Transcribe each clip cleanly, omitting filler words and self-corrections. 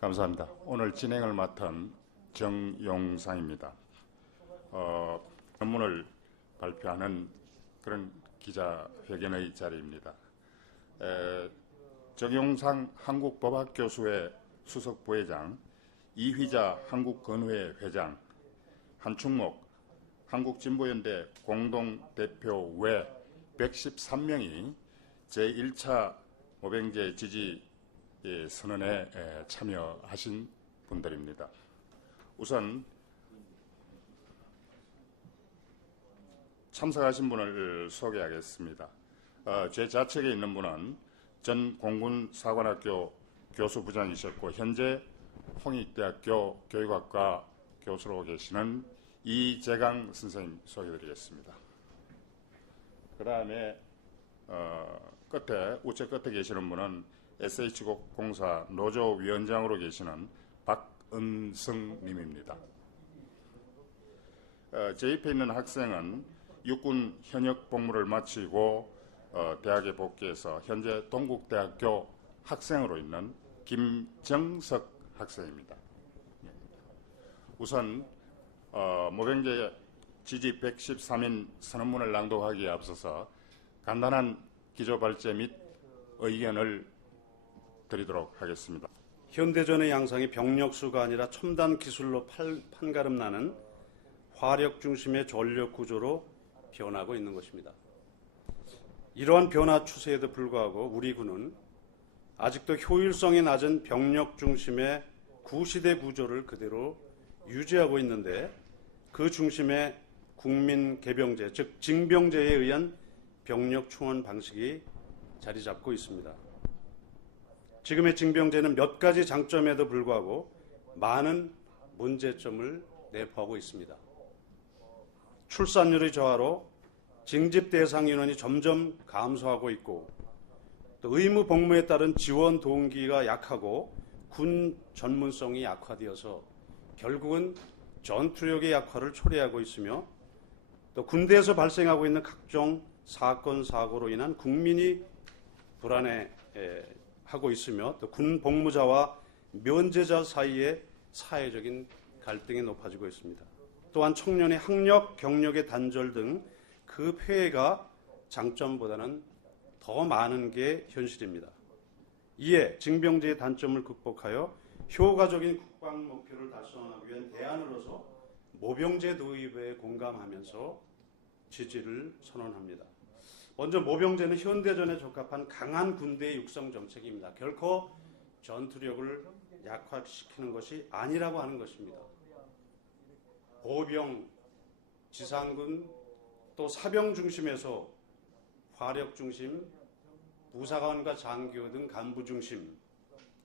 감사합니다. 오늘 진행을 맡은 정용상입니다. 논문을 발표하는 그런 기자회견의 자리입니다. 정용상 한국법학 교수회 수석 부회장, 이휘자 한국건후회 회장, 한충목 한국진보연대 공동대표 외 113명이 제1차 모병제 지지 선언에 참여하신 분들입니다. 우선 참석하신 분을 소개하겠습니다. 제 좌측에 있는 분은 전 공군사관학교 교수부장이셨고 현재 홍익대학교 교육학과 교수로 계시는 이재강 선생님 소개드리겠습니다. 그 다음에 우측 끝에 계시는 분은 SH공사 노조위원장으로 계시는 박은성 님입니다. 제 옆에 있는 학생은 육군 현역 복무를 마치고 대학에 복귀해서 현재 동국대학교 학생으로 있는 김정석 학생입니다. 우선 모병제 지지 113인 선언문을 낭독하기에 앞서서 간단한 기조발제 및 의견을 드리도록 하겠습니다. 현대전의 양상이 병력수가 아니라 첨단 기술로 판가름나는 화력 중심의 전력 구조로 변하고 있는 것입니다. 이러한 변화 추세에도 불구하고 우리 군은 아직도 효율성이 낮은 병력 중심의 구시대 구조를 그대로 유지하고 있는데 그 중심에 국민 개병제, 즉 징병제에 의한 병력 충원 방식이 자리 잡고 있습니다. 지금의 징병제는 몇 가지 장점에도 불구하고 많은 문제점을 내포하고 있습니다. 출산율의 저하로 징집 대상 인원이 점점 감소하고 있고 또 의무 복무에 따른 지원 동기가 약하고 군 전문성이 약화되어서 결국은 전투력의 약화를 초래하고 있으며 또 군대에서 발생하고 있는 각종 사건 사고로 인한 국민이 불안해하고 있으며 또 군 복무자와 면제자 사이에 사회적인 갈등이 높아지고 있습니다. 또한 청년의 학력, 경력의 단절 등 그 폐해가 장점보다는 더 많은 게 현실입니다. 이에 징병제의 단점을 극복하여 효과적인 국방 목표를 달성하기 위한 대안으로서 모병제 도입에 공감하면서 지지를 선언합니다. 먼저 모병제는 현대전에 적합한 강한 군대의 육성 정책입니다. 결코 전투력을 약화시키는 것이 아니라고 하는 것입니다. 보병, 지상군, 또 사병 중심에서 화력 중심, 부사관과 장교 등 간부 중심,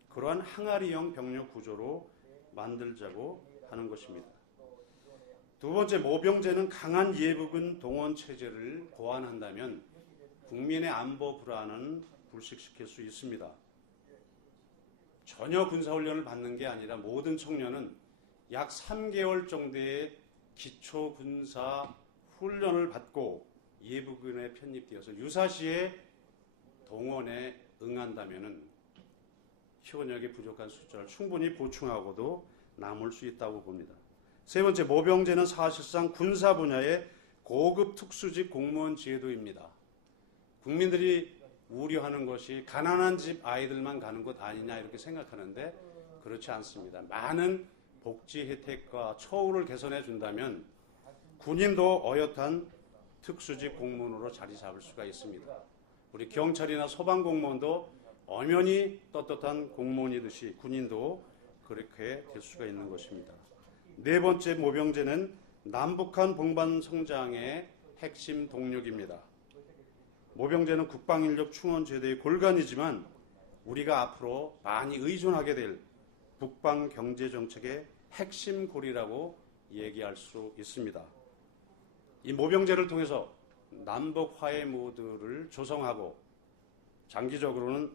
그러한 항아리형 병력 구조로 만들자고 하는 것입니다. 두 번째, 모병제는 강한 예비군 동원 체제를 고안한다면 국민의 안보 불안은 불식시킬 수 있습니다. 전혀 군사훈련을 받는 게 아니라 모든 청년은 약 3개월 정도의 기초 군사 훈련을 받고 예비군에 편입되어서 유사시에 동원에 응한다면 현역이 부족한 숫자를 충분히 보충하고도 남을 수 있다고 봅니다. 세 번째, 모병제는 사실상 군사 분야의 고급 특수직 공무원 제도입니다. 국민들이 우려하는 것이 가난한 집 아이들만 가는 곳 아니냐 이렇게 생각하는데 그렇지 않습니다. 많은 복지 혜택과 처우를 개선해 준다면 군인도 어엿한 특수직 공무원으로 자리 잡을 수가 있습니다. 우리 경찰이나 소방공무원도 엄연히 떳떳한 공무원이듯이 군인도 그렇게 될 수가 있는 것입니다. 네 번째, 모병제는 남북한 봉반 성장의 핵심 동력입니다. 모병제는 국방인력 충원 제도의 골간이지만 우리가 앞으로 많이 의존하게 될 국방 경제 정책의 핵심 고리라고 얘기할 수 있습니다. 이 모병제를 통해서 남북 화해 모드를 조성하고 장기적으로는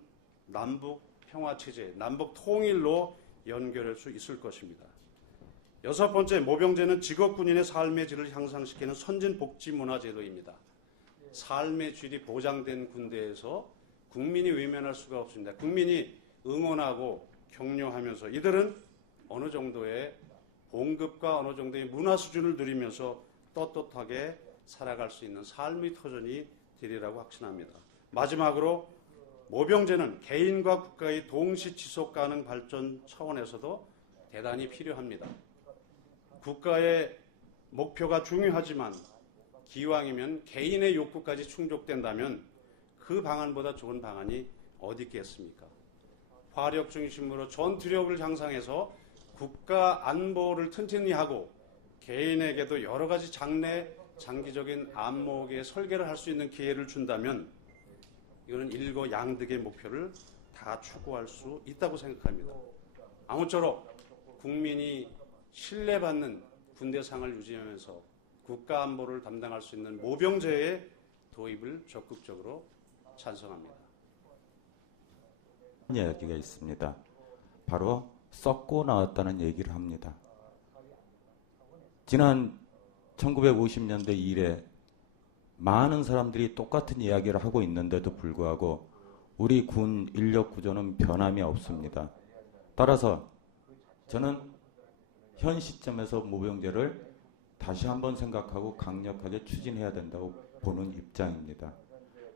남북 평화 체제, 남북 통일로 연결할 수 있을 것입니다. 여섯 번째, 모병제는 직업군인의 삶의 질을 향상시키는 선진 복지 문화 제도입니다. 삶의 질이 보장된 군대에서 국민이 외면할 수가 없습니다. 국민이 응원하고 격려하면서 이들은 어느 정도의 봉급과 어느 정도의 문화 수준을 누리면서 떳떳하게 살아갈 수 있는 삶의 터전이 되리라고 확신합니다. 마지막으로 모병제는 개인과 국가의 동시 지속 가능 발전 차원에서도 대단히 필요합니다. 국가의 목표가 중요하지만 기왕이면 개인의 욕구까지 충족된다면 그 방안보다 좋은 방안이 어디 있겠습니까? 화력 중심으로 전투력을 향상해서 국가 안보를 튼튼히 하고 개인에게도 여러 가지 장기적인 안목의 설계를 할 수 있는 기회를 준다면 이거는 일거양득의 목표를 다 추구할 수 있다고 생각합니다. 아무쪼록 국민이 신뢰받는 군대상을 유지하면서 국가 안보를 담당할 수 있는 모병제의 도입을 적극적으로 찬성합니다. 이야기가 있습니다. 바로 썩고 나왔다는 얘기를 합니다. 지난 1950년대 이래 많은 사람들이 똑같은 이야기를 하고 있는데도 불구하고 우리 군 인력 구조는 변함이 없습니다. 따라서 저는 현 시점에서 모병제를 다시 한번 생각하고 강력하게 추진해야 된다고 보는 입장입니다.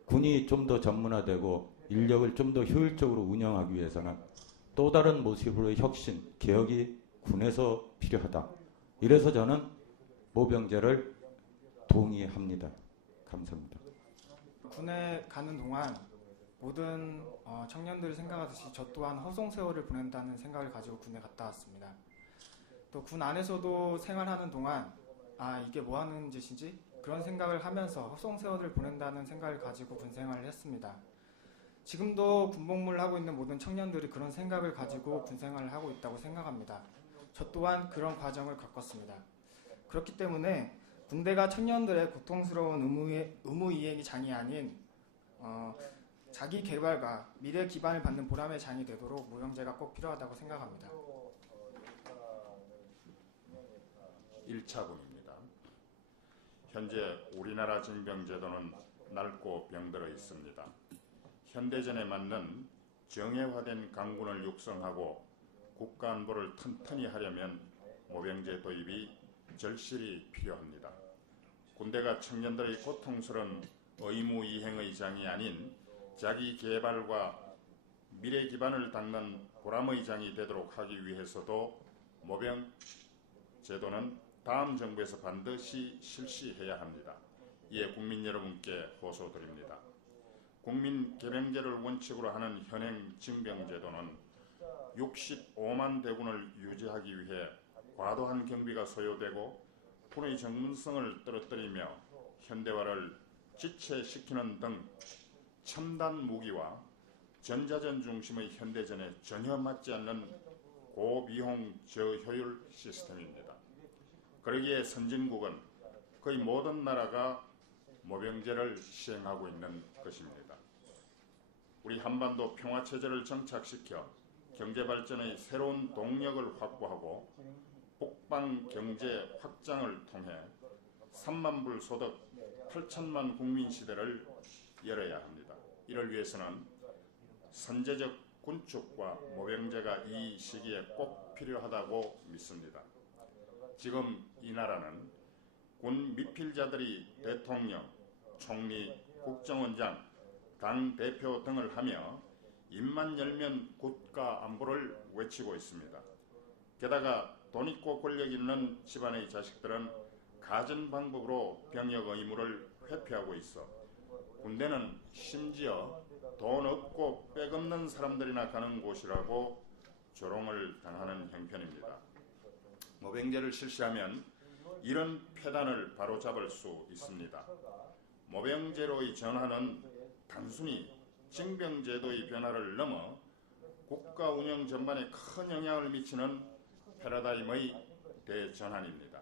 군이 좀 더 전문화되고 인력을 좀 더 효율적으로 운영하기 위해서는 또 다른 모습으로의 혁신, 개혁이 군에서 필요하다. 이래서 저는 모병제를 동의합니다. 감사합니다. 군에 가는 동안 모든 청년들이 생각하듯이 저 또한 허송세월을 보낸다는 생각을 가지고 군에 갔다 왔습니다. 또 군 안에서도 생활하는 동안 이게 뭐 하는 짓이지? 그런 생각을 하면서 허송세월을 보낸다는 생각을 가지고 군 생활을 했습니다. 지금도 군복무를 하고 있는 모든 청년들이 그런 생각을 가지고 군 생활을 하고 있다고 생각합니다. 저 또한 그런 과정을 겪었습니다. 그렇기 때문에 군대가 청년들의 고통스러운 의무 이행이 장이 아닌 자기 개발과 미래 기반을 받는 보람의 장이 되도록 모병제가 꼭 필요하다고 생각합니다. 1차군입니다. 현재 우리나라 징병제도는 낡고 병들어 있습니다. 현대전에 맞는 정예화된 강군을 육성하고 국가안보를 튼튼히 하려면 모병제 도입이 절실히 필요합니다. 군대가 청년들의 고통스러운 의무 이행의 장이 아닌 자기 개발과 미래 기반을 닦는 보람의 장이 되도록 하기 위해서도 모병 제도는 다음 정부에서 반드시 실시해야 합니다. 이에 국민 여러분께 호소드립니다. 국민 개병제를 원칙으로 하는 현행 징병제도는 65만 대군을 유지하기 위해 과도한 경비가 소요되고 군의 전문성을 떨어뜨리며 현대화를 지체시키는 등 첨단 무기와 전자전 중심의 현대전에 전혀 맞지 않는 고비용 저효율 시스템입니다. 그러기에 선진국은 거의 모든 나라가 모병제를 시행하고 있는 것입니다. 우리 한반도 평화체제를 정착시켜 경제발전의 새로운 동력을 확보하고 북방 경제 확장을 통해 3만 불 소득 8천만 국민 시대를 열어야 합니다. 이를 위해서는 선제적 군축과 모병제가 이 시기에 꼭 필요하다고 믿습니다. 지금 이 나라는 군 미필자들이 대통령, 총리, 국정원장, 당대표 등을 하며 입만 열면 국가 안보를 외치고 있습니다. 게다가 돈 있고 권력 있는 집안의 자식들은 가진 방법으로 병역 의무를 회피하고 있어 군대는 심지어 돈 없고 빽 없는 사람들이나 가는 곳이라고 조롱을 당하는 형편입니다. 모병제를 실시하면 이런 폐단을 바로잡을 수 있습니다. 모병제로의 전환은 단순히 징병제도의 변화를 넘어 국가 운영 전반에 큰 영향을 미치는 패러다임의 대전환입니다.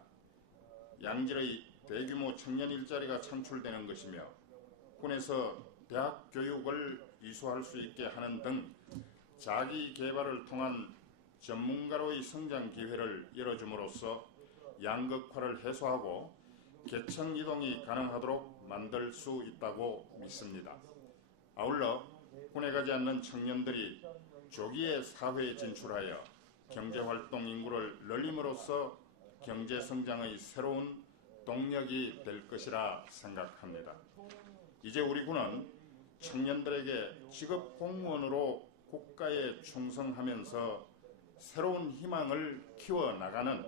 양질의 대규모 청년 일자리가 창출되는 것이며 군에서 대학 교육을 이수할 수 있게 하는 등 자기 개발을 통한 전문가로의 성장 기회를 열어줌으로써 양극화를 해소하고 계층 이동이 가능하도록 만들 수 있다고 믿습니다. 아울러 군에 가지 않는 청년들이 조기에 사회에 진출하여 경제활동 인구를 늘림으로써 경제성장의 새로운 동력이 될 것이라 생각합니다. 이제 우리 군은 청년들에게 직업 공무원으로 국가에 충성하면서 새로운 희망을 키워나가는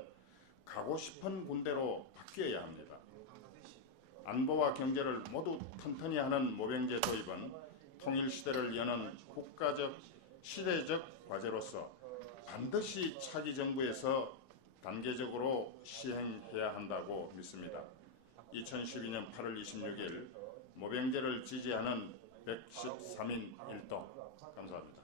가고 싶은 군대로 바뀌어야 합니다. 안보와 경제를 모두 튼튼히 하는 모병제 도입은 통일시대를 여는 국가적 시대적 과제로서 반드시 차기 정부에서 단계적으로 시행해야 한다고 믿습니다. 2012년 8월 26일 모병제를 지지하는 113인 1동 감사합니다.